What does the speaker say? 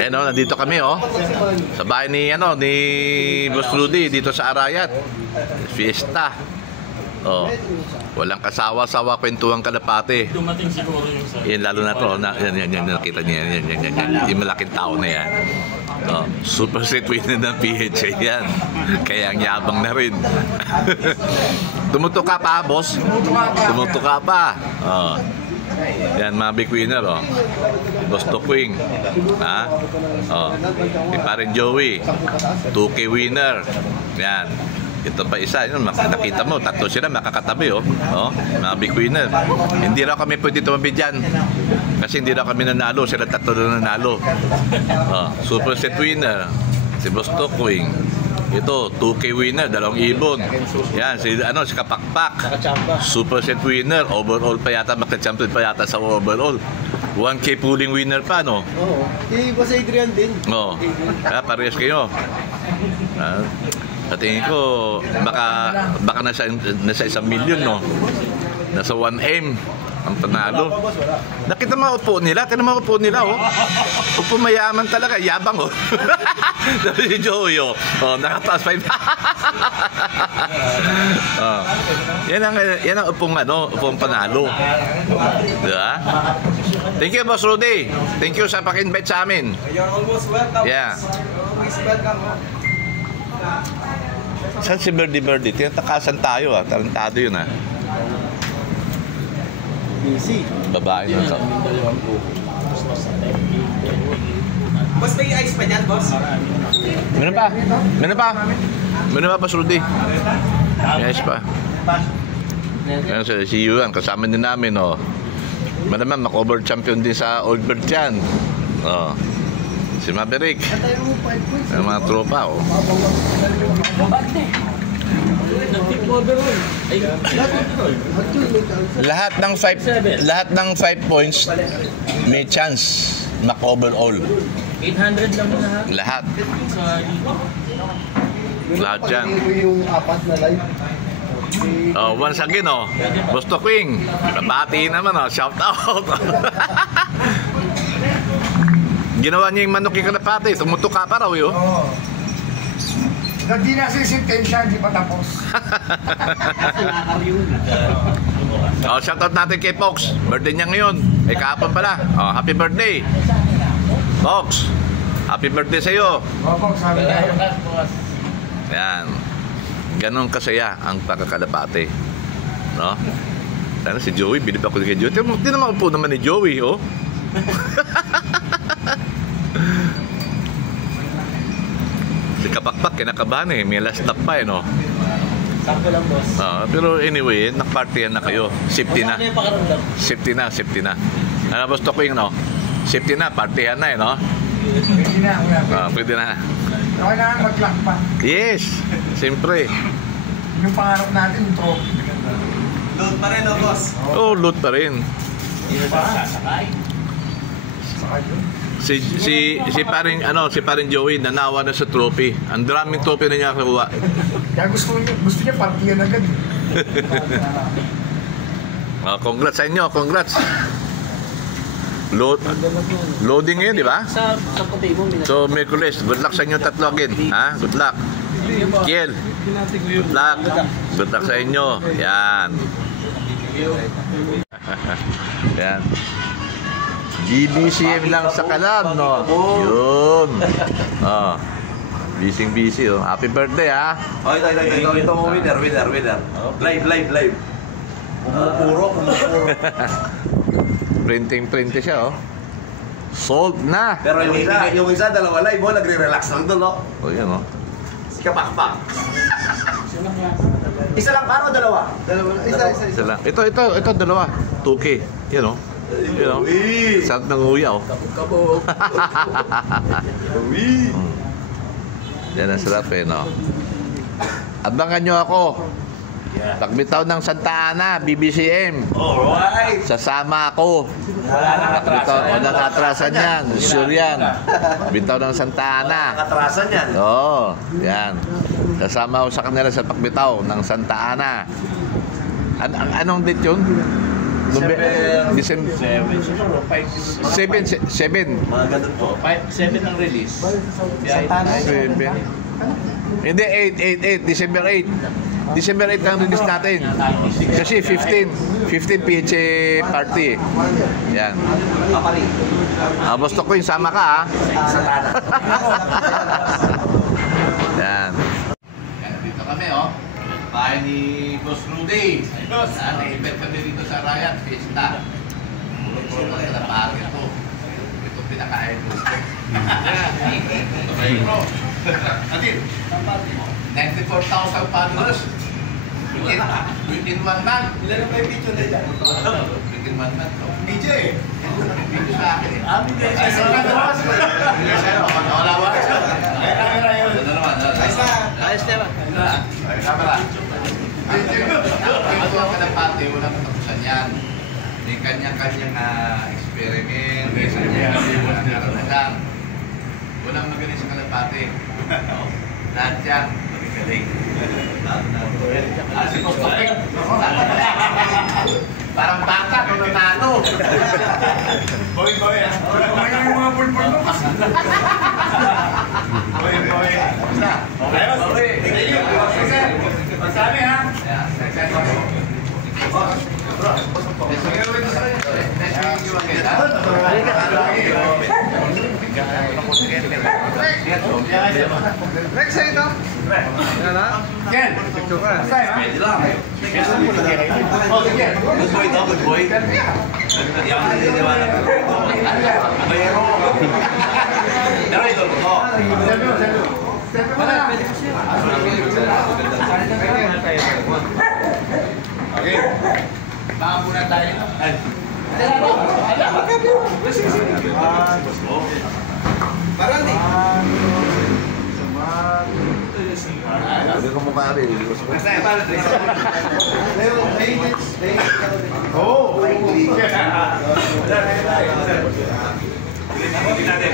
Eh no, nandito kami oh. Sa bahay ni Boss Rudy dito sa Arayat. Fiesta. Oh. Walang kasawa-sawa kwentuang kalapate. Dumating siguro yung sa... Yan lalo na to, yan nakita niya yan. Yung malaking tao na yan. Oh, super set winner ng PHA yan. Kaya ang yabang na rin. Tumutuka pa, boss. Tumutuka pa. Oh. Yan, mga big winner, oh. Boss Tokwing. Ha? Oh. Parin Joey. 2K winner. Yan. Ito pa isa, yun, nakita mo, tatlo sila makakatabi, oh. Oh, mga big winner. Hindi raw kami pwede tumabi dyan. Kasi hindi raw kami nanalo, sila tatlo na nanalo. Oh, super set winner, si Boss Tokwing. Ito, 2K winner, 2 ibon. Yan, si Kapakpak. Super set winner, overall pa yata, magka-champion pa yata sa overall. 1K pooling winner pa, no? Oo. Boss Adrian din. Oo. Kaya parehas kayo. Sa tingin ko, baka nasa 1 million, no? Nasa 1M ang panalo. Nakita mo upo nila? Tignan mo upo nila, oh. Upo mayaman talaga, yabang, oh. Si Joey, oh. Oh, nakataas 5. Oh. Yan ang upong panalo. Diba? Thank you, Boss Rudy. Thank you sa pag-invite sa amin. You're almost welcome. Yeah. Always welcome. Saan si Birdie? Tinatakasan tayo, ah. Tarantado yun, ah. Busy. Babae na ito. Boss, may ice pa dyan, boss? Meron pa, Boss Rudy. Yes pa. Yan si Yuan, kasama din namin, oh. Manaman, makover champion din sa Old Bird yan. Oh. Si Maverick. Ang mga tropa, oh. Lahat ng 5 points may chance na-cover all. 800 lang na Lahat. sa Lahat yan. Yung 4 na live. Oh, once again, oh. Boss Tokwing. Nabati naman, oh. Shout out. Ginawa niya yung manok yung kalapate. Tumutuka pa raw, yun. Oo. Hindi na sisintensya, hindi pa tapos. Oh, shoutout natin kay Fox. Birthday niya ngayon. Eh, kahapon pala. Oh, happy birthday. Fox, happy birthday sa'yo. Opo, sabi tayo. Yan. Ganon kasaya ang pagkakalapate. No? Sana si Joey, bilib ako kay Joey. Hindi naman po naman ni Joey, oh. Si Kapakpak, kinakabahan eh. May last stop pa eh, no? sakto lang, boss. Pero anyway, nakpartihan na kayo. Safety na. Ano yung pakaramdam? Safety na. Ano, Boss Tokwing, no? Safety na, partihan na eh, no? Pwede na, kuya. Pwede na. Okay na, mag-lock pa. Yes, siyempre. Yung pangarap natin, yung trophy. Load pa rin, boss. Oh, loot pa rin. Hindi na daw sasakay. Saka yun. Si paring Joey nanawa na sa trophy. Ang daming trophy na niya nakuha. Kaya gusto niya partiyan agad. Congrats sa inyo, congrats. Loading ngayon, di ba? Sa puti mo, So, Merkules, good luck sa inyo tatlo again. Ha? Good luck. Kiel, good luck. Good luck sa inyo. Yan. Yan. BBCM lang sa Calab, no? Yun. Oh. Busy, oh. Happy birthday, ha? Oh, ito mo, winner. Live. Kumupuro. Printing siya, oh. Sold na. Pero yung isa, dalawa live, nagre-relax lang doon, no? Oh, yan, oh. Si Kapakpak. Isa lang para o dalawa? Isa lang. Ito, dalawa. 2K. Yan, oh. Yan, oh. Sarap ng uya, oh. Kabog. Yan ang sarap, eh, no? Abangan nyo ako. Pagbitaw ng Santa Ana, BBCM. Alright. Sasama ako. Walang atrasan yan. Sure yan. Bitaw ng Santa Ana. Katrasan yan. Oo, yan. Kasama ko sa kanila sa pagbitaw ng Santa Ana. Anong date yun? December 7. Mga ganun po. 7 ang release. Hindi, 8. December 8. December 8 ang release natin. Kasi 15 PHA party. Yan. Gusto ko yung sama ka, ha? Yan. Yan, dito kami, oh. Bahay ni Boss Rudy. Na-invite kami dito sa Riot Fiesta. Puro na sa party ito. Ito pinakain ko. Atin, 94,000 followers. Within 1 month. Ilan na ba yung video na yan? Within 1 month. DJ! Video sa akin. Ay, sa mga naman. Wala ba? Ito naman. Ayos na ba? Ay, kamera. Ito ang kalapate, walang katapusan yan. May kanya-kanyang experiment, may kanya-kanyang karanasan. Walang magaling sa kalapate. Lahat yan, magaling. Si Postopik, parang bata, kung nanalo. Boy, ah. Kaya yung mga bulbul mo. Boy. Basta. Ayos. Thank you. Masabi ha. Rex, sa'yo ito. Ken, picture ka. Basta ha? Pwede lang. Good boy to, good boy. Hindi ako naniniwala ko. Bayero. Pero ito ko. Selfie mo na. Okay. Baka muna tayo. Parang di. Ano ka mukha rin? Oh! Hindi natin.